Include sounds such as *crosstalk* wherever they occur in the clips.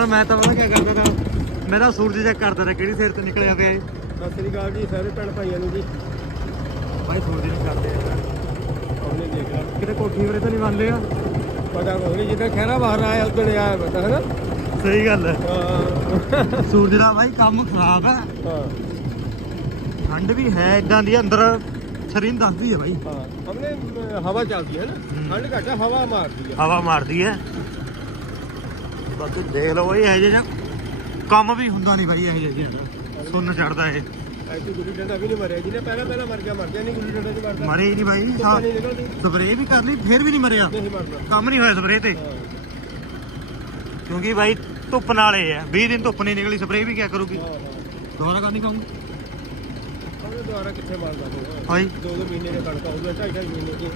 ਪ੍ਰਧਾਨ ਮੈਂ ਤਾਂ ਪਤਾ ਕੀ ਕਰਦਾ ਤਾ? ਮੇਰਾ ਸੂਰਜ ਚੈੱਕ ਕਰਦਾ ਰਿਹਾ ਕਿਹੜੀ ਸਿਰ ਤੇ ਨਿਕਲਿਆ ਪਿਆ ਇਹ। ਸਤਿ ਸ੍ਰੀ ਅਕਾਲ ਜੀ ਸਾਰੇ ਭੈਣ ਭਾਈਆਂ ਨੂੰ ਜੀ। ਭਾਈ ਸੂਰਜ ਨਹੀਂ ਕਰਦੇ ਉਹਨੇ ਦੇਖ ਲਿਆ ਕਿਤੇ ਕੋਠੀ ਵਰੇ ਤਾਂ ਨਹੀਂ ਮੰਨ ਲਿਆ? ਪਤਾ ਕੋਈ ਜਿੱਦਾਂ ਖਹਿਰਾ ਬਾਹਰ ਆਇਆ ਉਦੋਂ ਆਇਆ ਪਤਾ ਹੈ ਨਾ? ਸਹੀ ਗੱਲ ਹੈ। ਸੂਰਜ ਦਾ ਭਾਈ ਕੰਮ ਖਰਾਬ ਹੈ। ਹਾਂ। ਠੰਡ ਵੀ ਹੈ ਇਦਾਂ ਦੀ ਅੰਦਰ ਸਰੀਰ ਦੱਸਦੀ ਹੈ ਭਾਈ ਹਾਂ ਹਮਨੇ ਹਵਾ ਚੱਲਦੀ ਹੈ ਨਾ। ਠੰਡ ਘੱਟ ਹਵਾ ਮਾਰਦੀ ਹੈ। ਹਵਾ ਮਾਰਦੀ ਹੈ। ਬਾਕੀ ਦੇਖ ਲਓ ਭਾਈ ਇਹ ਜਿਹਾ ਕੰਮ ਵੀ ਹੁੰਦਾ ਨਹੀਂ ਭਾਈ ਇਹ ਜਿਹਾ ਸੁੰਨ ਚੜਦਾ ਇਹ। ਗੁੱਲੀ ਡੰਡਾ ਵੀ ਨਹੀਂ ਮਰਿਆ ਜਿਹਨੇ ਪਹਿਲਾਂ ਪਹਿਲਾਂ ਮਰ ਗਿਆ ਮਰ ਗਿਆ ਨਹੀਂ ਗੁੱਲੀ ਡੰਡਾ ਚ ਮਰਦਾ। ਮਰੇ ਹੀ ਨਹੀਂ ਭਾਈ ਧੁੱਪਾਂ ਨਹੀਂ ਨਿਕਲਦੀ। ਸਪਰੇ ਵੀ ਕਰ ਲਈ ਫਿਰ ਵੀ ਨਹੀਂ ਮਰਿਆ। ਨਹੀਂ ਮਰਦਾ। ਕੰਮ ਨਹੀਂ ਹੋਇਆ ਸਪਰੇ ਤੇ। ਕਿਉਂਕਿ ਭਾਈ ਧੁੱਪ ਨਾਲੇ ਆ। 20 ਦਿਨ ਧੁੱਪ ਨਹੀਂ ਨਿਕਲੀ ਸਪਰੇ ਵੀ ਕਿਆ ਕਰੂਗੀ? ਦੁਬਾਰਾ ਕਰਨੀ ਕਹੂੰਗੀ ਦੁਆਰਾ ਕਿੱਥੇ ਮਾਰਦਾ ਹੋਊਗਾ ਭਾਈ ਦੋ ਦੋ ਮਹੀਨੇ ਦੇ ਕਣਕ ਢਾਈ ਢਾਈ ਮਹੀਨੇ ਦੀ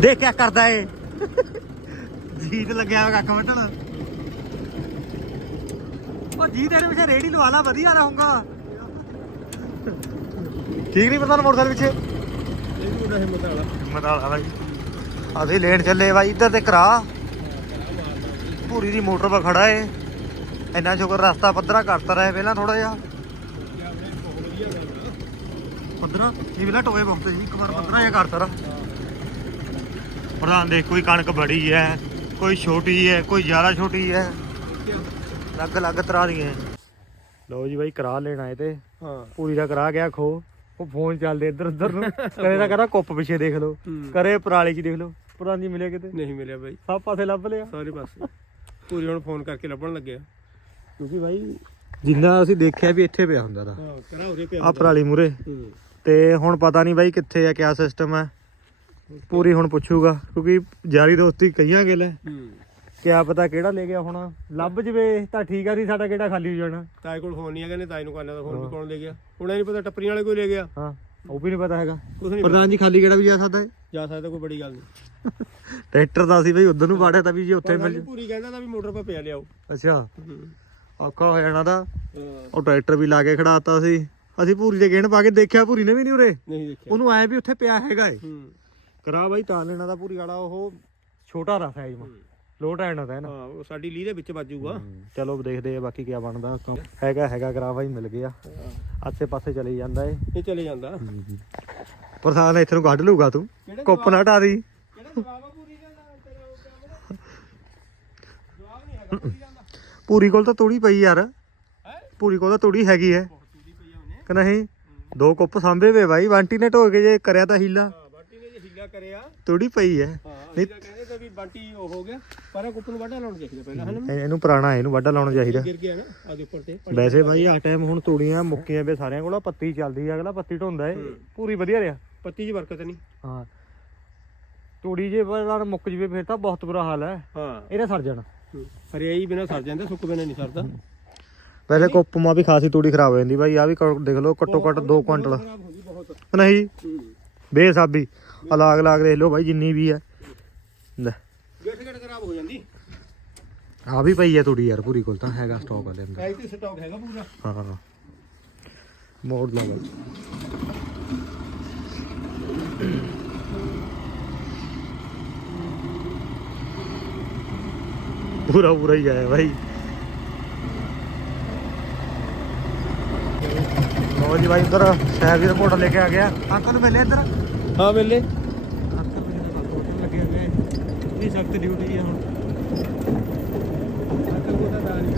ਦੇਖ ਕਿਆ ਕਰਦਾ ਏ ਜੀਤ ਲੱਗਿਆ ਹੋਇਆ ਕੱਖ ਵੱਢਣ। ਉਹ ਜੀਤ ਇਹਦੇ ਪਿੱਛੇ ਰੇੜੀ ਲਵਾ ਲਾ, ਵਧੀਆ ਰਹੂੰਗਾ। ਠੀਕ ਨਹੀਂ ਪਤਾ ਮੋਟਰਸਾਈਕਲ ਪਿੱਛੇ? ਇਹ ਵੀ ਉਹਦਾ ਹਿੰਮਤ ਵਾਲਾ ਮਤਾਲਾ ਭਾਈ ਅਸੀਂ ਲੈਣ ਚੱਲੇ ਭਾਈ ਇੱਧਰ ਤੇ ਕਰਾ। ਭੂਰੀ ਦੀ ਮੋਟਰ 'ਤੇ ਖੜਾ ਏ। ਇੰਨਾ ਸ਼ੁਕਰ ਰਸਤਾ ਪੱਧਰਾ ਕਰਤਾ ਰਹੇ ਪਹਿਲਾਂ ਥੋੜਾ ਜਿਹਾ। ਪੱਧਰਾ? ਇਹ ਵੇਲਾ ਟੋਏ ਬਹੁਤ ਜੀ ਇੱਕ ਵਾਰ ਪੱਧਰਾ ਜਿਹਾ ਕਰਤਾ ਰਾ ਪ੍ਰਧਾਨ ਦੇ ਕੋਈ ਕਣਕ ਬੜੀ ਹੈ ਕੋਈ ਛੋਟੀ ਹੈ ਕੋਈ ਜ਼ਿਆਦਾ ਛੋਟੀ ਹੈ। ਅਲੱਗ ਅਲੱਗ ਤਰ੍ਹਾਂ ਦੀਆਂ ਲਓ ਜੀ ਬਾਈ ਕਰਾ ਲੈਣ ਆਏ ਤੇ। ਹਾਂ। ਪੂਰੀ ਦਾ ਕਰਾ ਗਿਆ ਖੋ। ਉਹ ਫੋਨ ਚੱਲਦੇ ਇੱਧਰ ਉੱਧਰ ਨੂੰ। *laughs* ਕਦੇ ਤਾਂ ਕਹਿੰਦਾ ਕੁੱਪ ਪਿੱਛੇ ਦੇਖ ਲਓ। ਕਰੇ ਪਰਾਲੀ 'ਚ ਦੇਖ ਲਓ। ਜੀ ਮਿਲਿਆ ਕਿਤੇ। ਨਹੀਂ ਮਿਲਿਆ ਬਾਈ। ਸਭ ਪਾਸੇ ਲੱਭ ਲਿਆ। ਸਾਰੇ ਪਾਸੇ। ਪੂਰੀ ਹੁਣ ਫੋਨ ਕਰਕੇ ਲੱਭਣ ਲੱਗਿਆ। ਕਿਉਂਕਿ ਬਾਈ ਜਿੰਨਾ ਅਸੀਂ ਦੇਖਿਆ ਵੀ ਇੱਥੇ ਪਿਆ ਹੁੰਦਾ ਦਾ ਹਾਂ ਕਰਾ ਉਰੇ ਪਿਆ ਆ ਪਰਾਲੀ ਮੂਰੇ ਤੇ ਹੁਣ ਪਤਾ ਨਹੀਂ ਬਾਈ ਕਿੱਥੇ ਆ ਕਿਆ ਸਿਸਟਮ ਹੈ ਪੂਰੀ ਹੁਣ ਪੁੱਛੂਗਾ ਕਿਉਂਕਿ ਯਾਰੀ ਦੋਸਤੀ ਕਈਆਂ ਗਿਲ ਹੈ। ਕਿਆ ਪਤਾ ਕਿਹੜਾ ਲੈ ਗਿਆ ਹੁਣ? ਲੱਭ ਜਵੇ ਤਾਂ ਠੀਕ ਆ ਨਹੀਂ ਸਾਡਾ ਕਿਹੜਾ ਖਾਲੀ ਹੋ ਜਾਣਾ। ਤਾਏ ਕੋਲ ਫੋਨ ਨਹੀਂ ਹੈਗਾ ਨੇ ਤਾਏ ਨੂੰ ਕਰਨਾ ਤਾਂ ਫੋਨ ਵੀ ਕੌਣ ਲੈ ਗਿਆ? ਹੁਣ ਇਹ ਨਹੀਂ ਪਤਾ ਟੱਪਰੀਆਂ ਵਾਲੇ ਕੋਈ ਲੈ ਗਿਆ। ਹਾਂ ਉਹ ਵੀ ਨਹੀਂ ਪਤਾ ਹੈਗਾ। ਕੁਝ ਨਹੀਂ ਪ੍ਰਧਾਨ ਜੀ ਖਾਲੀ ਕਿਹੜਾ ਵੀ ਜਾ ਸਕਦਾ ਹੈ? ਜਾ ਸਕਦਾ ਕੋਈ ਬੜੀ ਗੱਲ ਨਹੀਂ ਟਰੈਕਟਰ ਦਾ ਸੀ ਬਈ ਉਧਰ ਨੂੰ ਵਾੜਿਆ ਤਾਂ ਵੀ ਜੇ ਉੱਥੇ ਮਿਲ ਜਾ- ਪੂਰੀ ਕਹਿੰਦਾ ਤਾਂ ਵੀ ਮੋਟਰ 'ਤੇ ਪਿਆ ਲਿਆਓ। ਅੱਛਾ। ਔਖਾ ਹੋ ਜਾਣਾ ਦਾ ਉਹ ਟਰੈਕਟਰ ਵੀ ਲਾ ਕੇ ਖੜਾਤਾ ਸੀ। ਅਸੀਂ ਪੂਰੀ ਦੇ ਗੇਣ ਪਾ ਕੇ ਦੇਖਿਆ ਪੂਰੀ ਨੇ ਵੀ ਨਹੀਂ ਉਰੇ। ਨਹੀਂ ਦੇਖਿਆ। ਉਹਨੂੰ ਆਏ ਵੀ ਉੱਥੇ ਪਿਆ ਹੈਗਾ ਏ। ਕਰਾ ਬਾਈ ਤਾਂ ਲੈਣਾ ਦਾ ਪੂਰੀ ਵਾਲਾ ਉਹ ਛੋਟਾ ਰਾ ਸਾਈਜ਼ ਮਾ। ਲੋਟ ਐਣਾ ਦਾ ਹੈ ਨਾ। ਹਾਂ ਉਹ ਸਾਡੀ ਲੀਹ ਦੇ ਵਿੱਚ ਵੱਜੂਗਾ। ਚਲੋ ਦੇਖਦੇ ਆ ਬਾਕੀ ਕੀ ਬਣਦਾ। ਹੈਗਾ ਹੈਗਾ ਕਰਾ ਬਾਈ ਮਿਲ ਗਿਆ। ਆਸੇ ਪਾਸੇ ਚਲੀ ਜਾਂਦਾ ਏ। ਇਹ ਚਲੇ ਜਾਂਦਾ। ਪ੍ਰਧਾਨ ਇੱਥੇ ਨੂੰ ਕੱਢ ਲੂਗਾ ਤੂੰ? ਕੁੱਪ ਨਾ ਢਾ ਦੀ। ਪੂਰੀ ਦਾ ਦਾ ਕੋਲ ਤਾਂ ਤੂੜੀ ਪਈ ਯਾਰ। ਹੈ? ਪੂਰੀ ਕੋਲ ਤਾਂ ਤੂੜੀ ਹੈਗੀ ਉਹਨੇ। ਕਿ ਨਹੀਂ? ਦੋ ਕੁੱਪ ਸਾਂਭੇ ਵੇ ਬਾਈ। ਬੰਟੀ ਨੇ ਢੋ ਕੇ ਜੇ ਕਰਿਆ ਤਾਂ ਹੀਲਾ। ਹਾਂ ਹੀਲਾ ਕਰਿਆ। ਤੂੜੀ ਪਈ ਐ। ਹਾਂ ਅਸੀਂ ਤਾਂ ਕਹਿੰਦੇ ਤਾਂ ਵੀ ਬਾਟੀ ਉਹ ਹੋ ਗਿਆ ਪਰ ਕੁੱਪ ਨੂੰ ਵਾਢਾ ਲਾਉਣਾ ਚਾਹੀਦਾ ਪਹਿਲਾਂ ਹਨਾ? ਇਹ- ਇਹਨੂੰ ਪੁਰਾਣਾ ਇਹਨੂੰ ਵਾਢਾ ਲਾਉਣਾ ਚਾਹੀਦਾ। ਗਿਰ ਗਿਆ ਨਾ ਆਦੇ ਉੱਪਰ ਤੇ ਵੈਸੇ ਬਾਈ ਆ ਟਾਈਮ ਹੁਣ ਤੂੜੀਆਂ ਮੁੱਕੀਆਂ ਵੇ ਸਾਰਿਆਂ ਕੋਲ ਪੱਤੀ ਚੱਲਦੀ ਆ ਅਗਲਾ ਪੱਤੀ ਢੋਂਦਾ ਏ। ਪੂਰੀ ਵਧੀਆ ਰਿਹਾ। ਪੱਤੀ 'ਚ ਬਰਕਤ ਨਹੀਂ। ਹਾਂ। ਤੂੜੀ ਜੇ ਪਰ ਮੁੱਕ ਜਵੇ ਫਿਰ ਤਾਂ ਬਹੁਤ ਬੁਰਾ ਹਾਲ ਹੈ ਹਾਂ। ਇਹਨੇ ਸੜ ਜਾਣਾ। ਹਰਿਆਈ ਬਿਨਾ ਸਰ ਜਾਂਦਾ ਸੁੱਕ ਬਿਨਾ ਨਹੀਂ ਸਰਦਾ। ਵੈਸੇ ਕੁੱਪ ਮਾ ਵੀ ਖਾਸੀ ਤੂੜੀ ਖਰਾਬ ਹੋ ਜਾਂਦੀ ਬਾਈ ਆ ਵੀ ਕ- ਦੇਖ ਲਓ ਘੱਟੋ ਘੱਟ 2 ਕੁਇੰਟਲ। ਖਰਾਬ ਹੋ ਗਈ ਬਹੁਤ। ਨਹੀਂ। ਹੂੰ। ਬੇਸਾਬੀ। ਅਲਾਗ ਲਾਗ ਦੇਖ ਲਓ ਬਾਈ ਜਿੰਨੀ ਵੀ ਹੈ। ਲੈ। ਗੇਟ ਗੇਟ ਖਰਾਬ ਹੋ ਜਾਂਦੀ। ਆ ਵੀ ਪਈ ਹੈ ਤੂੜੀ ਯਾਰ ਪੂਰੀ ਕੋਲ ਤਾਂ ਹੈਗਾ ਸਟਾਕ ਵਾਲੇ ਅੰਦਰ। ਕਾਈ ਤੇ ਸਟਾਕ ਹੈਗਾ ਪੂਰਾ। ਹਾਂ ਮੋੜ ਲਾ ਬਾਈ। ਪੂਰਾ ਪੂਰਾ ਹੀ ਆਇਆ ਭਾਈ ਲੋ ਜੀ ਭਾਈ ਉਧਰ ਸ਼ਹਿਰ ਦੀ ਰਿਪੋਰਟ ਲੈ ਕੇ ਆ ਗਿਆ। ਅੰਕਲ ਨੂੰ ਮਿਲੇ ਇੱਧਰ? ਹਾਂ ਵੇਲੇ। ਅੰਕਲ ਮੇਰੇ ਨਾਲ ਰਿਪੋਰਟ ਲੱਗੇ ਹੋਏ ਇਹ ਸਖਤ ਡਿਊਟੀ ਹੈ ਹੁਣ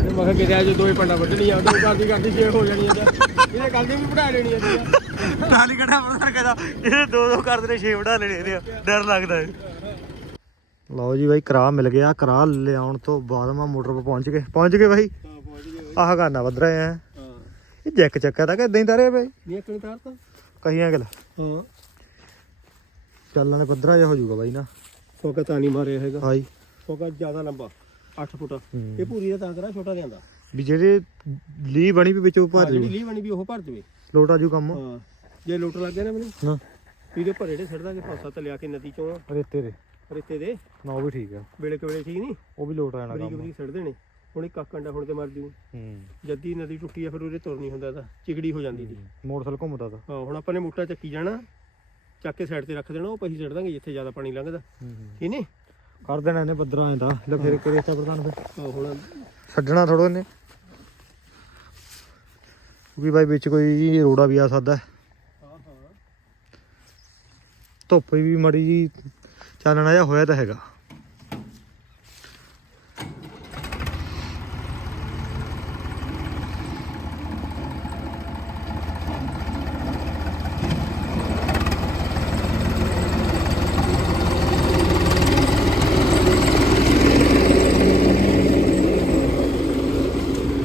ਮੈਂ ਕਿਹਾ ਕਿਤੇ ਅੱਜ ਦੋਏ ਪੰਡਾ ਵੱਢਣੀ ਆ ਉਹਦੇ ਕਰਦੀ ਕਰਦੀ ਛੇ ਹੋ ਜਾਣੀ ਆ ਇਹਨੇ ਕੱਲ ਦੀ ਵੀ ਪੜਾ ਲੈਣੀ ਆ ਤੇਰਾ ਟਾਲੀ ਕਢਾ ਬਣਾ ਕਹਿੰਦਾ ਇਹ ਦੋ ਦੋ ਕਰਦੇ ਨੇ ਛੇ ਵੜਾ ਲੈਣੇ ਇਹਦੇ ਡਰ ਲੱਗਦਾ ਹੈ ਲਓ ਜੀ ਬਾਈ ਕਰਾ ਮਿਲ ਗਿਆ। ਕਰਾ ਲਿਆਉਣ ਤੋਂ ਬਾਅਦ ਮੈਂ ਮੋਟਰ 'ਤੇ ਪਹੁੰਚ ਗਏ। ਪਹੁੰਚ ਗਏ ਬਾਈ? ਹਾਂ ਪਹੁੰਚ ਗਏ ਆਹ ਗਾਨਾ ਵੱਧ ਰਹੇ ਆ ਹਾਂ। ਇਹ ਜੈਕ ਚੱਕਾ ਤਾਂ ਕਿ ਇਦਾਂ ਹੀ ਤਾਰੇ ਬਾਈ? ਨਹੀਂ ਇੱਕ ਕਹੀਆਂ ਗੱਲ ਹਾਂ। ਚੱਲਣ ਦੇ ਪੱਧਰਾ ਜਿਹਾ ਹੋ ਜਾਊਗਾ ਬਾਈ ਨਾ। ਫੋਕਾ ਤਾਂ ਨਹੀਂ ਮਾਰਿਆ ਹੈਗਾ। ਹਾਈ ਫੋਕਾ ਜ਼ਿਆਦਾ ਲੰਬਾ 8 ਫੁੱਟ। ਇਹ ਪੂਰੀ ਦਾ ਤਾਂ ਕਰਾ ਛੋਟਾ ਲਿਆਂਦਾ ਵੀ ਜਿਹੜੇ ਲੀ ਬਣੀ ਵੀ ਵਿੱਚੋਂ ਭਰ ਜਿਹੜੀ ਜੂ ਲੀਹ ਬਣੀ ਵੀ ਉਹ ਭਰ ਜਵੇ। ਲੋਟ ਆ ਜੂ ਕੰਮ। ਹਾਂ ਜੇ ਲੋਟ ਲੱਗ ਗਿਆ ਨਾ ਮੈਨੂੰ ਹਾਂ ਇਹਦੇ ਭਰੇ ਜਿਹੜੇ ਛੱਡਦਾ ਕਿ ਪਾਸਾ ਤੇ ਲਿਆ ਕੇ ਨਦੀ ਚੋਂ। ਰੇਤੇ ਦੇ। ਰੇਤੇ ਦੇ। ਨਾ ਉਹ ਵੀ ਠੀਕ ਆ। ਵੇਲੇ ਕਵੇਲੇ ਠੀਕ ਨਹੀਂ? ਉਹ ਵੀ ਲੋਟ ਆ ਜਾਣਾ ਬਰੀਕ ਕੰਮ। ਬਰੀਕ ਛੱਡਦੇ ਨੇ ਹੁਣ ਇੱਕ ਕਾਕੰਡਾ ਹੁਣ ਤੇ ਮਰ ਜੂ। ਹੂੰ। ਜੱਦੀ ਨਦੀ ਟੁੱਟੀ ਆ ਫਿਰ ਉਹਦੇ ਤੁਰ ਨਹੀਂ ਹੁੰਦਾ ਤਾਂ ਚਿਗੜੀ ਹੋ ਜਾਂਦੀ ਸੀ ਮੋਟਰਸਾਈਕਲ ਘੁੰਮਦਾ ਤਾਂ। ਹਾਂ ਹੁਣ ਆਪਾਂ ਨੇ ਮੋਟਾ ਚੱਕੀ ਜਾਣਾ। ਚੱਕ ਕੇ ਸਾਈਡ ਤੇ ਰੱਖ ਦੇਣਾ ਉਹ ਪਹੀ ਛੱਡ ਦਾਂਗੇ ਜਿੱਥੇ ਜ਼ਿਆਦਾ ਪਾਣੀ ਲੰਘਦਾ। ਠੀਕ ਨਹੀਂ ਕਰ ਦੇਣਾ ਇਹਨੇ ਬੱਦਰਾਂ ਐਂ ਤਾਂ। ਲੈ ਫਿਰ ਕਿਹੜੇ ਰੇਤਾ ਪ੍ਰਧਾਨ ਫਿਰ। ਆਹ ਹੁਣ ਛੱਡਣਾ ਥੋੜੋ ਇਹਨੇ। ਕਿਉਂਕਿ ਬਾਈ ਵਿੱਚ ਕੋਈ ਰੋੜਾ ਵੀ ਆ ਸਕਦਾ। ਹੈ। ਹਾਂ ਹਾਂ। ਧੁੱਪ ਵੀ ਮੜੀ ਜੀ ਚਾਨਣਾ ਜਿਹਾ ਹੋਇਆ ਤਾਂ ਹੈਗਾ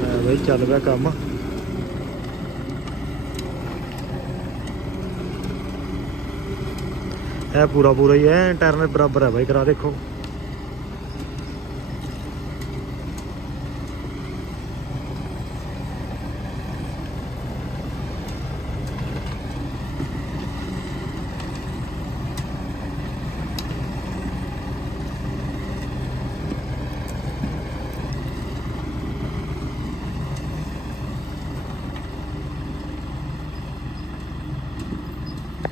ਲੈ ਬਈ ਚੱਲ ਪਿਆ ਕੰਮ। ਇਹ ਪੂਰਾ ਪੂਰਾ ਹੀ ਹੈ ਟਾਇਰ ਬਰਾਬਰ ਹੈ ਬਾਈ ਕਰਾ ਦੇਖੋ।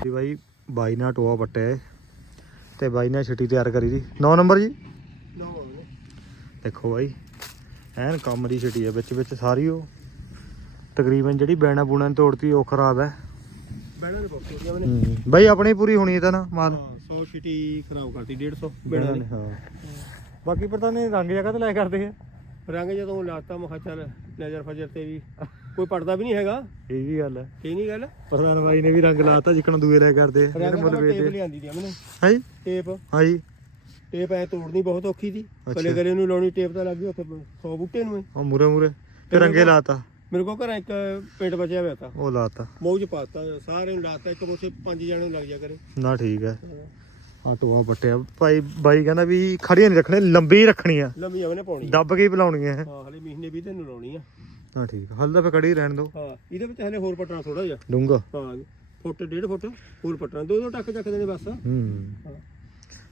ਜੀ ਬਾਈ ਬਾਈ ਨਾਲ ਟੋਆ ਪੱਟਿਆ ਤੇ ਬਾਈ ਨੇ ਛਿੱਟੀ ਤਿਆਰ ਕਰੀ ਦੀ। 9 ਨੰਬਰ ਜੀ? ਦੇਖੋ ਬਾਈ ਐਨ ਕੰਮ ਦੀ ਛਿੱਟੀ ਹੈ ਵਿੱਚ ਵਿੱਚ ਸਾਰੀ ਉਹ। ਤਕਰੀਬਨ ਜਿਹੜੀ ਬੈਣਾ ਬੂਣਾ ਨੇ ਤੋੜਤੀ ਉਹ ਖਰਾਬ ਹੈ। ਬੈਣਾ ਦੇ ਬਾਈ ਆਪਣੀ ਪੂਰੀ ਹੋਣੀ ਹੈ ਤਾਂ ਨਾ ਮਾਲ? ਹਾਂ 100 ਛਿਟੀ ਖਰਾਬ ਕਰਤੀ 150 ਬੈਣਾ ਨੇ ਹਾਂ ਬਾਕੀ ਪਤਾ ਨਹੀਂ ਰੰਗ ਜਗ੍ਹਾ ਤੇ ਲੈ ਕਰਦੇ ਆ? ਰੰਗ ਜਦੋਂ ਲਾਤਾ ਮੈਂ ਕਿਹਾ ਚੱਲ ਨਜ਼ਰ ਫਜਰ ਤੇ ਵੀ। ਕੋਈ ਪੜਦਾ ਵੀ ਨਹੀਂ ਹੈਗਾ। ਇਹ ਵੀ ਗੱਲ ਹੈ। ਇਹ ਨਹੀਂ ਗੱਲ। ਪ੍ਰਧਾਨ ਬਾਈ ਨੇ ਵੀ ਰੰਗ ਲਾਤਾ ਜਿੱਕਣ ਦੂਏ ਲੈ ਕਰਦੇ ਜਿਹੜੇ ਮੁੱਲ ਟੇਪ ਵੇਚਦੇ ਲਿਆਂਦੀ ਦੀ ਮੈਨੇ ਹੈ? ਜੀ ਟੇਪ। ਹਾਂ ਜੀ ਟੇਪ ਐ ਤੋੜਨੀ ਬਹੁਤ ਔਖੀ ਅੱਛਾ। ਕਲੇ ਕਲੇ ਨੂੰ ਲਾਉਣੀ ਟੇਪ ਤਾਂ ਲੱਗ ਗਈ ਉੱਥੇ 100 ਬੂਟੇ ਨੂੰ। ਉਹ ਮੂਰੇ ਮੂਰੇ ਤੇ ਰੰਗੇ ਲਾਤਾ। ਮੇਰੇ ਕੋਲ ਘਰਾਂ ਇੱਕ ਪਿੰਡ ਬਚਿਆ ਹੋਇਆ ਤਾਂ। ਉਹ ਲਾਤਾ। ਮੌਜ ਪਾਤਾ ਸਾਰੇ ਨੂੰ ਲਾਤਾ ਇੱਕ ਬੋਸੇ ਪੰਜ ਜਣੇ ਨੂੰ ਲੱਗ ਜਾ ਕਰੇ। ਨਾ ਠੀਕ ਹੈ। ਆ ਟੋਆ ਪੱਟਿਆ। ਭਾਈ ਬਾਈ ਕਹਿੰਦਾ ਵੀ ਖੜੀਆਂ ਨਹੀਂ ਰੱਖਣੇ ਲੰਬੀ ਰੱਖਣੀ ਆ। ਲੰਮੀ ਉਹਨੇ ਪਾਉਣੀ ਦੱਬ ਕੇ ਹੀ ਬੁਲਾਉਣੀਆਂ। ਹਾਂ ਹਲੇ ਮਹੀਨੇ ਵੀ ਤੈਨੂੰ ਲਾਉਣੀ ਆ। ਹਾਂ ਠੀਕ ਹਲ ਤਾਂ ਫੇ ਕੜੀ ਰਹਿਣ ਦੋ ਹਾਂ ਇਹਦੇ ਵਿੱਚ ਹਲੇ ਹੋਰ ਪਟਣਾ ਥੋੜਾ ਜਿਹਾ। ਡੂੰਗਾ ਹਾਂ ਫੁੱਟ ਡੇਢ ਫੁੱਟ ਹੋਰ ਪਟਣਾ। ਦੋ ਦੋ ਟੱਕ ਚੱਕ ਦੇਣੇ ਬਸ। ਹੂੰ।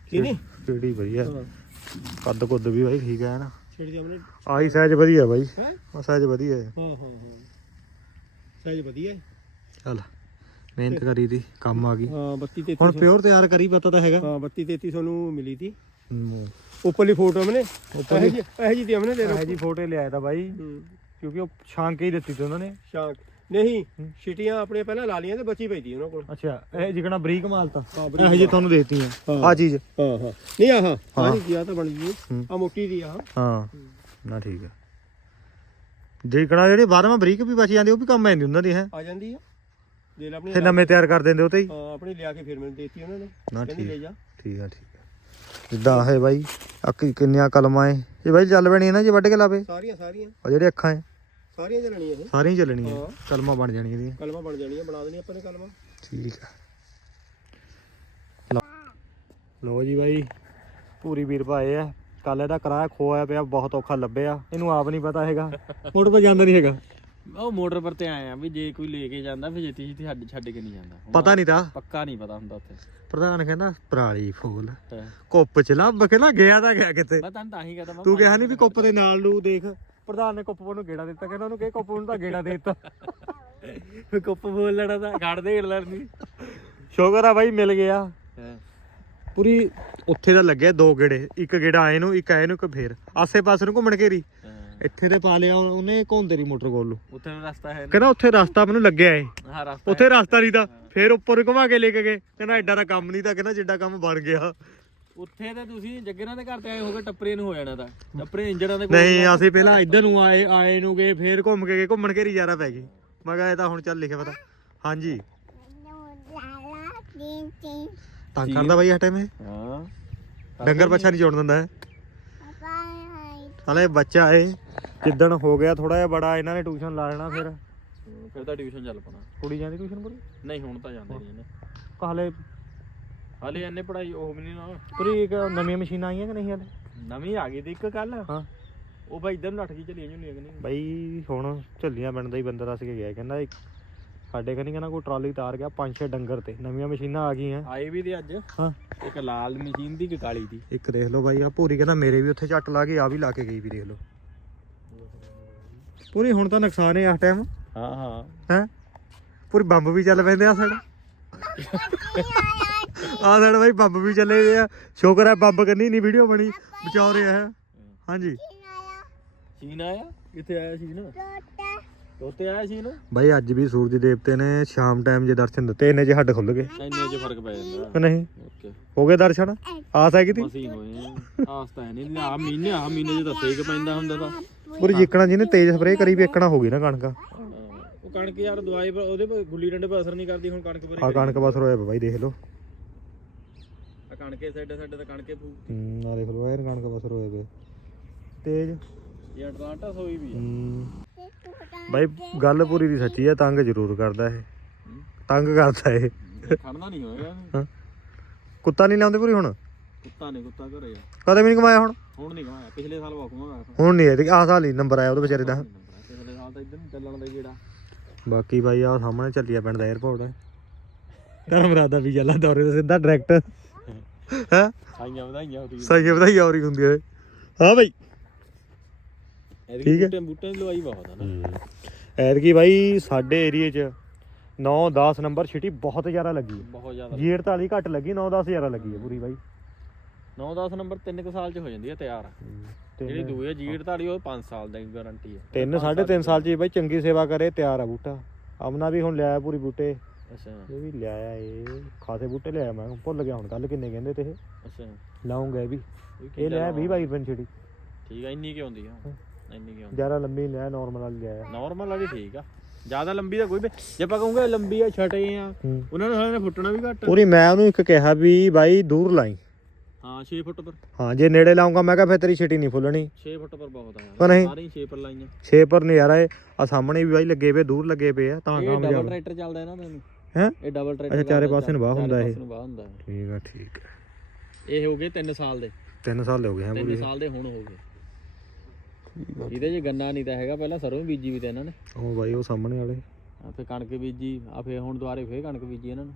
ਠੀਕ ਨਹੀਂ ਕਿਹੜੀ ਵਧੀਆ ਹਾਂ। ਕੱਦ ਕੁੱਦ ਵੀ ਬਾਈ ਠੀਕ ਹੈ ਨਾ ਛੇੜ ਮੈਨੇ ਆਹੀ ਸਾਈਜ਼ ਵਧੀਆ ਬਾਈ। ਹੈ? ਆ ਸਾਈਜ਼ ਵਧੀਆ ਹੈ ਹਾਂ ਹਾਂ ਹਾਂ। ਸਾਈਜ਼ ਵਧੀਆ ਹੈ ਚੱਲ ਮਿਹਨਤ ਕਰੀ ਦੀ ਕੰਮ ਆ ਗਈ। ਹਾਂ 32 33 ਹੁਣ ਪਿਓਰ ਤਿਆਰ ਕਰੀ ਪਤਾ ਤਾਂ ਹੈਗਾ। ਹਾਂ 32 33 ਨੂੰ ਮਿਲੀ ਤੀ। ਹੂੰ। ਉੱਪਰਲੀ ਫੋਟੋ ਮੈਨੇ ਉੱਪਰਲੀ- ਇਹ ਜੀ ਇਹ ਜੀ ਦੀ ਹਮਨੇ ਦੇ ਇਹ ਜੀ ਫੋਟੋ ਲਿਆਇਆ ਤਾਂ ਬਾਈ। ਹੂੰ। ਕਿਉਂਕਿ ਉਹ ਛਾਂਕ ਕੇ ਹੀ ਦਿੱਤੀ ਤੀ ਉਹਨਾਂ ਨੇ। ਸ਼ਾਂਕ ਨਹੀਂ ਹੂੰ। ਛਿਟੀਆਂ ਆਪਣੇ ਪਹਿਲਾਂ ਲਾ ਲੀਆਂ ਤੇ ਬਚੀ ਪਈ ਤੀ ਉਹਨਾਂ ਕੋਲ। ਅੱਛਾ ਇਹ ਜਿਕਣਾ ਬਰੀਕ ਮਾਲ ਤਾਂ। ਹਾਂ, ਇਹ ਜੀ ਤੁਹਾਨੂੰ ਦੇਤੀ ਆ। ਹਾਂ। ਆ ਚੀਜ਼। ਹਾਂ ਹਾਂ। ਨਹੀਂ ਆਹ ਹਾਂ। ਹਾਂ। ਨਹੀਂ ਆ ਤਾਂ ਬਣ ਗਈ ਹੂੰ। ਆ। ਮੋਟੀ ਦੀ ਆ। ਹਾਂ। ਨਾ ਠੀਕ ਹੈ ਜਿਕਣਾ ਜਿਹੜੇ ਬਾਰਵਾਂ ਬਰੀਕ ਵੀ ਬਚ ਜਾਂਦੀ ਉਹ ਵੀ ਕੰਮ ਆਂਦੀ ਉਹਨਾਂ ਦੀ ਹੈ। ਆ ਜਾਂਦੀ ਆ। ਦੇ ਲੈ ਆਪਣੀ ਫਿਰ ਨਵੇਂ ਤਿਆਰ ਕਰ ਦਿੰਦੇ ਉਹ ਤੇ ਹੀ। ਹਾਂ ਆਪਣੀ ਲਿਆ ਕੇ ਫਿਰ ਮੈਨੂੰ ਦੇਤੀ ਉਹਨਾਂ ਨੇ। ਨਾ ਕਹਿੰਦੀ ਠੀਕ ਲੈ ਜਾ। ਠੀਕ ਆ ਠੀਕ ਆ। ਜਿੱਦਾਂ ਹੈ ਬਾਈ ਆ ਕੀ- ਕਿੰਨੀਆਂ ਕਲਮਾਂ ਏ। ਇਹ ਬਾਈ ਚੱਲ ਪੈਣੀ ਨਾ ਜੇ ਵੱਢ ਕੇ ਲਾਵੇ। ਸਾਰੀਆਂ ਸਾਰੀਆਂ। ਆ ਜਿਹੜੇ ਅੱਖਾਂ ਏ ਸਾਰੀਆਂ ਚੱਲਣੀਆਂ ਇਹ ਸਾਰੀਆਂ ਹੀ ਚੱਲਣੀਆਂ ਹਾਂ। ਕਲਮਾਂ ਬਣ ਜਾਣੀਆਂ ਇਹਦੀਆਂ। ਕਲਮਾਂ ਬਣ ਜਾਣੀਆਂ ਬਣਾ ਦੇਣੀ ਆਪਾਂ ਨੇ ਕਲਮਾਂ। ਠੀਕ ਆ। ਲਓ- ਲਓ ਜੀ ਬਾਈ ਪੂਰੀ ਵੀਰ ਭਾਏ ਆ। ਕੱਲ ਇਹਦਾ ਕਿਰਾਇਆ ਖੋਇਆ ਪਿਆ ਬਹੁਤ ਔਖਾ ਲੱਭਿਆ। ਇਹਨੂੰ ਆਪ ਨਹੀਂ ਪਤਾ ਹੈਗਾ। *laughs* ਮੋਟਰ ਪਰ ਜਾਂਦਾ ਨਹੀਂ ਹੈਗਾ। ਉਹ ਮੋਟਰ ਪਰ ਤੇ ਆਏ ਆ ਵੀ ਜੇ ਕੋਈ ਲੈ ਕੇ ਜਾਂਦਾ ਫਿਰ ਛੇਤੀ ਛੇਤੀ ਛੱਡ ਛੱਡ ਕੇ ਨਹੀਂ ਜਾਂਦਾ। ਪਤਾ ਨਹੀਂ ਤਾਂ। ਪੱਕਾ ਨਹੀਂ ਪਤਾ ਹੁੰਦਾ ਉੱਥੇ। ਪ੍ਰਧਾਨ ਕਹਿੰਦਾ ਪਰਾਲੀ ਫੂਲ। ਕੁੱਪ ਚ ਲੱਭ ਕੇ ਨਾ ਗਿਆ ਤਾਂ ਗਿਆ ਕਿਤੇ। ਮੈਂ ਤੁਹਾਨੂੰ ਤਾਂ ਹੀ ਕਹਦਾ ਮੈਂ ਤੂੰ ਕਿਹਾ ਨਹੀਂ ਵੀ ਕੁੱਪ ਦੇ ਨਾਲ ਨੂੰ ਦੇਖ। ਪ੍ਰਧਾਨ ਨੇ ਕੁੱਪ ਨੂੰ ਗੇੜਾ ਦਿੱਤਾ ਕਹਿੰਦਾ ਉਹਨੂੰ ਕਹੇ ਕੁੱਪ ਨੂੰ ਤਾਂ ਗੇੜਾ ਦੇ ਦਿੱਤਾ। ਮੈਂ ਕੁੱਪ ਬੋਲ ਲੈਣਾ ਤਾਂ ਗੜ ਦੇ ਲੜਨੀ ਸ਼ੁਕਰ ਆ ਬਾਈ ਮਿਲ ਗਿਆ। ਪੂਰੀ ਉੱਥੇ ਦਾ ਲੱਗਿਆ ਦੋ ਗੇੜੇ ਇੱਕ ਗੇੜਾ ਆਏ ਨੂੰ ਇੱਕ ਆਏ ਨੂੰ ਇੱਕ ਫੇਰ। ਆਸੇ ਪਾਸੇ ਨੂੰ ਘੁੰਮਣ ਘੇਰੀ। ਇੱਥੇ ਤੇ ਪਾ ਲਿਆ ਉਹਨੇ ਘੁੰਮ ਤੇਰੀ ਮੋਟਰ ਕੋਲ ਨੂੰ। ਉੱਥੇ ਨੂੰ ਰਸਤਾ ਹੈ ਕਹਿੰਦਾ ਉੱਥੇ ਰਸਤਾ ਮੈਨੂੰ ਲੱਗਿਆ ਏ। ਹਾਂ ਰਸਤਾ ਉੱਥੇ ਰਸਤਾ ਨਹੀਂ ਤਾਂ ਫੇਰ ਉੱਪਰ ਘੁਮਾ ਕੇ ਲੈ ਕੇ ਗਏ। ਕਹਿੰਦਾ ਐਡਾ ਦਾ ਕੰਮ ਨਹੀਂ ਤਾਂ ਕਹਿੰਦਾ ਜਿੱਡਾ ਕੰਮ ਬਣ ਗਿਆ। ਉੱਥੇ ਤਾਂ ਤੁਸੀਂ ਜੱਗਰਾਂ ਦੇ ਘਰ ਤੇ ਆਏ ਹੋਗੇ ਟੱਪਰੇ ਨੂੰ ਹੋ ਜਾਣਾ ਤਾਂ। ਟੱਪਰੇ ਇੰਜਣਾਂ ਦੇ ਕੋਲ ਨਹੀਂ ਅਸੀਂ ਪਹਿਲਾਂ ਇੱਧਰ ਨੂੰ ਆਏ ਆਏ ਨੂੰ ਗਏ ਫੇਰ ਘੁੰਮ ਕੇ ਗਏ ਘੁੰਮਣ ਘੇਰੀ ਯਾਰਾ ਪੈ ਗਈ। ਮੈਂ ਕਿਹਾ ਇਹ ਤਾਂ ਹੁਣ ਚੱਲ ਲਿਖਿਆ ਪਤਾ। ਹਾਂਜੀ। ਤੰਗ ਕਰਦਾ ਬਾਈ ਟਾਈਮ ਇਹ। ਹਾਂ। ਡੰਗਰ ਬੱਚਾ ਨਹੀਂ ਜੋੜ ਦਿੰਦਾ। ਹੈ ਹਲੇ ਬੱਚਾ ਏ ਜਿੱਦਣ ਹੋ ਗਿਆ ਥੋੜਾ ਜਿਹਾ ਬੜਾ ਇਹਨਾਂ ਨੇ ਟਿਊਸ਼ਨ ਲਾ ਲੈਣਾ ਫਿਰ। ਫਿਰ ਤਾਂ ਟਿਊਸ਼ਨ ਚੱਲ ਪਣਾ। ਕੁੜੀ ਜਾਂਦੀ ਟਿਊਸ਼ਨ ਪੂਰੀ? ਨਹੀਂ ਹੁਣ ਤਾਂ ਜਾਂਦੇ ਨਹੀਂ ਇਹਨੇ। ਹਲੇ ਹਾਲੇ ਇਹਨੇ ਪੜਾਈ ਉਹ ਵੀ ਨਹੀਂ ਨਾ। ਪੂਰੀ ਇੱਕ ਨਵੀਆਂ ਮਸ਼ੀਨਾਂ ਆਈਆਂ ਕਿ ਨਹੀਂ ਹਲੇ? ਨਵੀਂ ਆ ਗਈ ਤੇ ਇੱਕ ਕੱਲ। ਹਾਂ। ਉਹ ਭਾਈ ਇਧਰ ਨੂੰ ਨੱਠ ਗਈ ਚਲੀ ਜਾਂਦੀ ਨਹੀਂ? ਬਈ ਹੁਣ ਝੱਲੀਆਂ ਪਿੰਡ ਦਾ ਹੀ ਬੰਦਾ ਦੱਸ ਕੇ ਗਿਆ ਕਹਿੰਦਾ ਇੱਕ ਸਾਡੇ ਕਨੀ ਕਹਿੰਦਾ ਕੋਈ ਟਰਾਲੀ ਤਾਰ ਗਿਆ ਪੰਜ ਛੇ ਡੰਗਰ ਤੇ। ਨਵੀਆਂ ਮਸ਼ੀਨਾਂ ਆ ਗਈਆਂ। ਆਏ ਵੀ ਤੇ ਅੱਜ। ਹਾਂ। ਇੱਕ ਲਾਲ ਮਸ਼ੀਨ ਦੀ ਇੱਕ ਕਾਲੀ ਦੀ। ਇੱਕ ਦੇਖ ਲਓ ਬਾਈ ਆ ਪੂਰੀ ਕਹਿੰਦਾ ਮੇਰੇ ਵੀ ਉੱਥੇ ਝੱਟ ਲਾ ਕੇ ਆ ਵੀ ਲਾ ਕੇ ਗਈ ਵੀ ਦੇਖ ਲਓ। ਪੂਰੀ ਹੁਣ ਤਾਂ ਨੁਕਸਾਨ ਹੈ ਇਸ ਟਾਈਮ ਹਾਂ ਹਾਂ। ਹੈ? ਪੂਰੀ ਬੰਬ ਵੀ ਚੱਲ ਪੈਂਦੇ ਆ ਸਾਡਾ। ਆ ਸਾਡਾ ਬਾਈ ਬੰਬ ਵੀ ਚੱਲੇ ਆ। ਸ਼ੁਕਰ ਹੈ ਬੰਬ ਕਰਨੀ ਨਹੀਂ ਵੀਡੀਓ ਬਣੀ ਬਚਾ ਰਿਹਾ ਹੈ। ਹਾਂਜੀ। ਸ਼ੀਨ ਆਇਆ? ਕਿੱਥੇ ਆਇਆ ਸ਼ੀਨ ਤੋਤੇ ਆਇਆ ਸ਼ੀਨ ਬਾਈ ਅੱਜ ਵੀ ਸੂਰਜ ਦੇਵਤੇ ਨੇ ਸ਼ਾਮ ਟਾਈਮ ਜੇ ਦਰਸ਼ਨ ਦਿੱਤੇ ਇਹਨੇ ਜੇ ਹੱਡ ਖੁੱਲ ਗਏ। ਇੰਨੇ ਚ ਫ਼ਰਕ ਪੈ ਜਾਂਦਾ। ਕਿ ਨਹੀਂ? ਓਕੇ। ਹੋ ਗਏ ਦਰਸ਼ਨ? ਆਸ ਹੈ ਕਿਤੇ ਮਸੀਂ ਹੋਏ ਆ। ਆਸ ਤਾਂ ਹੈ ਨਹੀਂ ਆ ਮਹੀਨੇ ਆ ਮਹੀਨੇ ਚ ਦੱਸੇ ਕਿ ਪੈਂਦਾ ਹੁੰਦਾ ਤਾਂ। ਪੂਰੀ ਜਿੱਕਣਾ ਜਿਹਨੇ ਤੇਜ਼ ਸਪਰੇਅ ਕਰੀ ਵੀ ਇੱਕਣਾ ਹੋ ਗਈ ਨਾ ਕਣਕ। ਉਹ ਕਣਕ ਯਾਰ ਦਵਾਈ ਪਰ ਉਹਦੇ ਪਰ ਗੁੱਲੀ ਡੰਡੇ ਪਰ ਅਸਰ ਨਹੀਂ ਕਰਦੀ ਹੁਣ ਕਣਕ ਪਰ ਆ ਕਣਕ ਬਸ ਰੋਇਆ ਬਾਈ ਦੇਖ ਲਓ। ਆ ਕਣਕੇ ਸਾਡੇ ਸਾਡੇ ਤਾਂ ਕਣਕੇ ਫੂ ਹੂੰ ਆ ਦੇਖ ਲਓ ਕਣਕ ਬਸ ਪਏ ਤੇਜ਼। ਇਹ ਅਟਲਾਂਟਾ ਸੋਈ ਵੀ ਆ। ਬਾਈ ਗੱਲ ਪੂਰੀ ਦੀ ਸੱਚੀ ਆ ਤੰਗ ਜ਼ਰੂਰ ਕਰਦਾ ਇਹ। ਤੰਗ ਕਰਦਾ ਇਹ। ਖੜਨਾ ਨਹੀਂ ਹੋਏਗਾ ਹਾਂ। ਕੁੱਤਾ ਨਹੀਂ ਲਾਉਂਦੇ ਪੂਰੀ ਹੁਣ? ਕੁੱਤਾ ਨਹੀਂ ਕੁੱਤਾ ਘਰੇ ਆ। ਕਦੇ ਵੀ ਨਹੀਂ ਕਮਾਇਆ ਹੁਣ? ਹੁਣ ਨਹੀਂ ਕਮਾਇਆ ਪਿਛਲੇ ਸਾਲ ਵਾਕੂਗਾ ਹੁਣ ਨਹੀਂ ਇਹਦੇ ਆਹ ਸਾਲ ਹੀ ਨੰਬਰ ਆਇਆ ਉਹਦੇ ਵਿਚਾਰੇ ਦਾ। ਪਿਛਲੇ ਸਾਲ ਤਾਂ ਇਦਾਂ ਚੱਲਣ ਦਾ ਜਿਹੜਾ ਬਾਕੀ ਬਾਈ ਆ ਸਾਹਮਣੇ ਚੱਲਿਆ ਪਿੰਡ ਦਾ 에어ਪੋਰਟ ਹੈ ਕਰਮ ਰਾਦਾ ਵੀ ਚੱਲਾ ਦੌਰੇ ਦਾ ਸਿੱਧਾ ਡਾਇਰੈਕਟ ਹੈ। ਸਾਈਆਂ ਵਧਾਈਆਂ ਹੋਈ ਸਹੀ ਵਧਾਈ ਔਰੀ ਹੁੰਦੀ ਹੈ ਹਾਂ ਬਾਈ। ਠੀਕ ਹੈ। ਬੂਟੇ ਬੂਟੇ ਦੀ ਲਵਾਈ ਬਹੁਤ ਆ ਨਾ। ਐਤਕੀ ਬਾਈ ਸਾਡੇ ਏਰੀਏ 'ਚ 9 10 ਨੰਬਰ ਛਿਟੀ ਬਹੁਤ ਜ਼ਿਆਦਾ ਲੱਗੀ ਹੈ। ਬਹੁਤ ਜ਼ਿਆਦਾ ਜੀ 48 ਘੱਟ ਲੱਗੀ 9 10 ਜ਼ਿਆਦਾ ਲੱਗੀ ਹੈ ਪੂਰੀ ਬਾਈ। 9-10 ਨੰਬਰ 3 ਕੁ ਸਾਲ ਚ ਹੋ ਜਾਂਦੀ ਹੈ ਤਿਆਰ ਜਿਹੜੀ ਦੂਏ ਜੀੜ ਧਾੜੀ ਉਹ 5 ਸਾਲ ਦੀ ਗਾਰੰਟੀ ਹੈ ਤਿੰਨ ਸਾਢੇ ਤਿੰਨ ਸਾਲ 'ਚ ਬਾਈ ਚੰਗੀ ਸੇਵਾ ਕਰੇ ਤਿਆਰ ਆ ਬੂਟਾ। ਅਮਨਾ ਵੀ ਹੁਣ ਲਿਆਇਆ ਪੂਰੀ ਬੂਟੇ। ਅੱਛਾ। ਇਹ ਵੀ ਲਿਆਇਆ ਇਹ ਖਾਸੇ ਬੂਟੇ ਲਿਆਇਆ ਮੈਂ ਭੁੱਲ ਗਿਆ ਹੁਣ ਕੱਲ ਕਿੰਨੇ ਕਹਿੰਦੇ ਤੇ ਇਹ। ਅੱਛਾ। ਲਾਉਂਗਾ ਇਹ ਵੀ। ਇਹ ਲਿਆ 20 ਬਾਈ ਰੁਪਏ ਛਿੜੀ ਠੀਕ ਆ ਇੰਨੀ ਕੀ ਹੁੰਦੀ ਆ? ਇੰਨੀ ਜ਼ਿਆਦਾ ਲੰਬੀ ਲਿਆ ਨਾਰਮਲ ਵਾਲੀ ਲਿਆਇਆ ਨਾਰਮਲ ਵਾਲੀ ਠੀਕ ਆ। ਜ਼ਿਆਦਾ ਲੰਬੀ ਤਾਂ ਕੋਈ ਵੀ ਜੇ ਆਪਾਂ ਕਹੂੰਗੇ ਲੰਬੀ ਆ ਛਟੇ ਆ ਉਹਨਾਂ ਨੇ ਸਾਲੇ ਨੇ ਫੁੱਟਣਾ ਵੀ ਘੱਟ। ਪੂਰੀ ਮੈਂ ਉਹਨੂੰ ਇੱਕ ਕਿਹਾ ਵੀ ਬਾਈ ਦੂਰ ਲਾਈ। ਹਾਂ 6 ਫੁੱਟ ਪਰ ਹਾਂ ਜੇ ਨੇੜੇ ਲਾਉਂਗਾ ਮੈਂ ਕਿਹਾ ਫਿਰ ਤੇਰੀ ਛਿਟੀ ਨਹੀਂ ਫੁੱਲਣੀ। 6 ਫੁੱਟ ਪਰ ਬਹੁਤ ਆ ਉਹ ਨਹੀਂ। ਸਾਰੇ 6 ਪਰ ਲਾਈਆਂ। 6 ਪਰ ਨਜ਼ਾਰਾ ਏ। ਆ ਸਾਹਮਣੇ ਵੀ ਬਾਈ ਲੱਗੇ ਪਏ ਦੂਰ ਲੱਗੇ ਪਏ ਆ ਤਾਂ ਇਹ ਕੰਮ ਡਬਲ ਟਰੈਕਟਰ ਚੱਲਦਾ ਇਹਨਾਂ ਦਾ ਹੈ? ਇਹ ਡਬਲ ਟਰੈਕਟਰ ਅੱਛਾ, ਚਾਰੇ ਪਾਸੇ ਨੂੰ ਵਾਹ ਹੁੰਦਾ ਇਹ। ਇਹ। ਠੀਕ ਆ ਠੀਕ ਆ। ਇਹ ਹੋ ਗਏ 3 ਸਾਲ ਦੇ। 3 ਸਾਲ ਹੋ ਗਏ ਹੈ 3 ਪੂਰੀ ਸਾਲ ਦੇ ਹੁਣ ਹੋ ਗਏ। ਇਹਦੇ 'ਚ ਗੰਨਾ ਨਹੀਂ ਤਾਂ ਹੈਗਾ ਪਹਿਲਾਂ ਸਰੋਂ ਵੀ ਬੀਜੀ ਵੀ ਤੇ ਇਹਨਾਂ ਨੇ। ਉਹ ਬਾਈ ਉਹ ਸਾਹਮਣੇ ਵਾਲੇ। ਆ ਫੇ ਕਣਕ ਬੀਜੀ ਆ ਫੇ ਹੁਣ ਦੁਬਾਰੇ ਫੇਰ ਕਣਕ ਬੀਜੀ ਇਹਨਾਂ ਨੇ।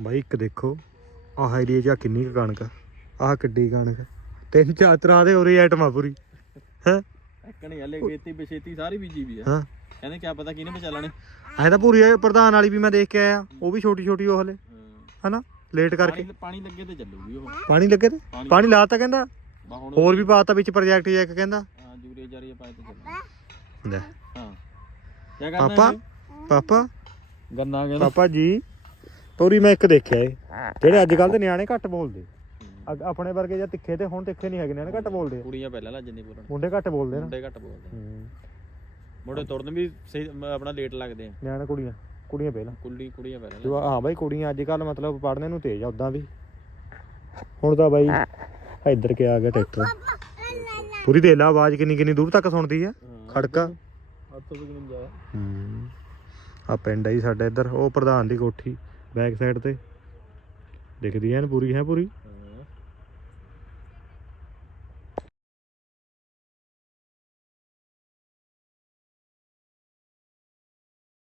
ਬਾਈ ਇੱਕ ਦੇਖੋ ਆਹ ਏਰੀਆ ਆਹ ਕਿੰਨੀ ਕੁ ਕਣਕ ਆ। ਆਹ ਕਿੱਡੀ ਕਣਕ ਤਿੰਨ ਚਾਰ ਤਰ੍ਹਾਂ ਦੇ ਉਰੇ ਆਈਟਮਾਂ ਪੂਰੀ। ਹੈ? ਇੱਕਣੀ ਹਲੇ ਖੇਤੀ ਬਛੇਤੀ ਸਾਰੀ ਬੀਜੀ ਵੀ ਆ। ਹਾਂ। ਕਹਿੰਦੇ ਕਿਆ ਪਤਾ ਕਿਹਨੇ ਬਚਾਲਣੇ ਐ ਤਾਂ ਪੂਰੀ ਇਹ ਪ੍ਰਧਾਨ ਵਾਲੀ ਵੀ ਮੈਂ ਦੇਖ ਕੇ ਆਇਆ। ਉਹ ਵੀ ਛੋਟੀ ਛੋਟੀ ਉਹ ਹਲੇ। ਹਨਾ? ਲੇਟ ਕਰਕੇ। ਪਾਣੀ ਪਾਣੀ ਲੱਗੇ ਤੇ ਚੱਲੂਗੀ ਉਹ। ਪਾਣੀ ਲੱਗੇ ਤੇ? ਪਾਣੀ ਲਾਤਾ ਕਹਿੰਦਾ? ਬਾ ਹੁਣ ਹੋਰ ਵੀ ਪਾਤਾ ਵਿੱਚ ਪ੍ਰੋਜੈਕਟ ਜਿਹਾ ਇੱਕ ਕਹਿੰਦਾ? ਹਾਂ ਜੂਰੇ ਜਾਰੀ ਪਾਏ ਤੇ ਚੱਲੂ ਲੈ। ਹਾਂ। ਕੀ ਕਰਨਾ ਪਾਪਾ? ਇਹ? ਪਾਪਾ? ਗੰਨਾ ਕਹਿੰਦਾ। ਪਾਪਾ ਜੀ ਪੂਰੀ ਮੈਂ ਇੱਕ ਦੇਖਿਆ ਏ। ਜਿਹੜੇ ਅੱਜ ਕੱਲ ਦੇ ਨਿਆਣੇ ਘੱਟ ਬੋਲਦੇ। ਅਗ- ਆਪਣੇ ਵਰਗੇ ਜਾਂ ਤਿੱਖੇ ਤੇ ਹੁਣ ਤਿੱਖੇ ਨਹੀਂ ਹੈਗੇ ਨਿਆਣੇ ਘੱਟ ਬੋਲਦੇ ਆ। ਕੁੜੀਆਂ ਪਹਿਲਾਂ ਲੱਜ ਨਹੀਂ ਬੋਲਣ। ਮੁੰਡੇ ਘੱਟ ਬੋਲਦੇ ਨਾ। ਮੁੰਡੇ ਘੱਟ ਬੋਲਦੇ। ਹੂੰ। ਮੁੰਡੇ ਤੁਰਨ ਵੀ ਸਹੀ ਮ- ਆਪਣਾ ਲੇਟ ਲੱਗਦੇ ਆ। ਨਿਆਣੇ ਕੁੜੀਆਂ ਕੁੜੀਆਂ ਪਹਿਲਾਂ। ਕੁੜੀ ਕੁੜੀਆਂ ਪਹਿਲਾਂ ਜੋ ਹਾਂ ਬਾਈ ਕੁੜੀਆਂ ਅੱਜ ਕੱਲ ਮਤਲਬ ਪੜ੍ਹਨੇ ਨੂੰ ਤੇਜ਼ ਆ ਉਦਾਂ ਵੀ। ਹੁਣ ਤਾਂ ਬਾਈ ਇੱਧਰ ਕੇ ਆ ਗਿਆ ਟਰੈਕਟਰ। ਪੂਰੀ ਦੇ ਲਾ ਆਵਾਜ਼ ਕਿੰਨੀ ਕਿੰਨੀ ਦੂਰ ਤੱਕ ਸੁਣਦੀ ਆ। ਖੜਕਾ। ਹੂੰ। ਆ ਪਿੰਡ ਆ ਜੀ ਸਾਡਾ ਇੱਧਰ ਉਹ ਪ੍ਰਧਾਨ ਦੀ ਕੋਠੀ ਬੈਕ ਸਾਈਡ ਤੇ। ਦਿਖਦੀ ਐਨ ਪੂਰੀ ਹੈ ਪੂਰੀ?